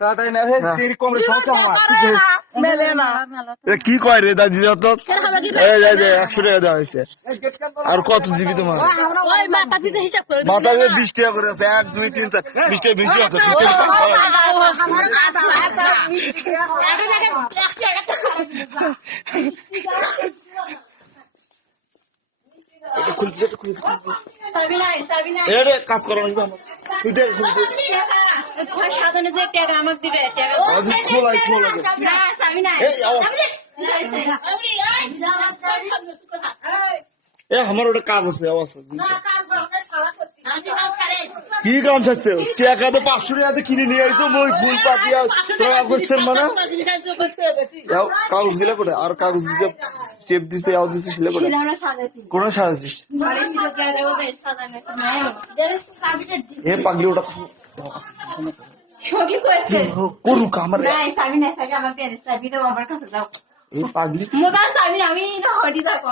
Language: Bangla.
তাড়াতাড়ি না হে তেরি কমরে সমস্যা আমার মেলে না কি কয় রে দাদি যত এই যে 100 টাকা দেওয়া হয়েছে আর কত জিবি তোমার ওই মাথা পিছে হিসাব করে মাথা 20 টাকা করে আছে 1 2 3 4 20 টাকা বেশি আছে 20 টাকা এটা খুলতে এরে কাজ করো না খুলতে সাধারণ যে টাকা আমাকে দিবে খোলাই এই আওয়াজ এ আমার ওটা কাজ আছে আওয়াজ কি কাম চাচ্ছে টাকা তো 500 টাকা কিনে নিয়ে আইছো মই ফুল পাতিয়া তোরা করছেন মানে কাগজ গিলা করে আর কাগজ দিতে স্টেপ দিছে আও দিছে ছিলে করে কোন সাজাছিস এ পাগলি ওটা করুক আমার এই পাগলি মোদান চাবি আমি হরি যাবো